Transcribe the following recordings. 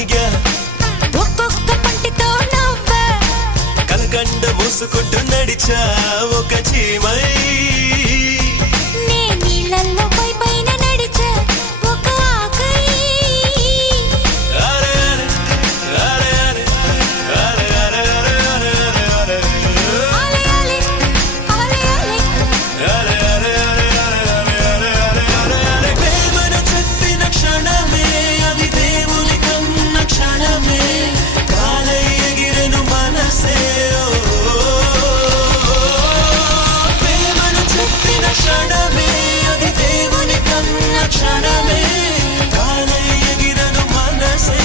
దిగా ఒక్కొక్క పంటితో నవ్వా కలకండ మూసుకుంటూ నడిచా ఒక చీమై నే నీళ్ళల్లో పైన నడిచా ఒక ఆకై ప్రేమను చెప్పిన క్షణమే అది దేవుని కన్న క్షణమే కాలై ఎగిరెను మనసే ప్రేమను చెప్పిన క్షణమే అది దేవుని కన్న క్షణమే కాలై ఎగిరెను మనసే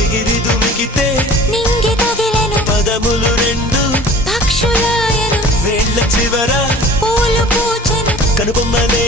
ఎగిరి దుమికితే నింగి తగిలెను పదములు రెండు పక్షులాయను వేళ్ళ చివర పూలు పూచెను కనుబొమ్మలే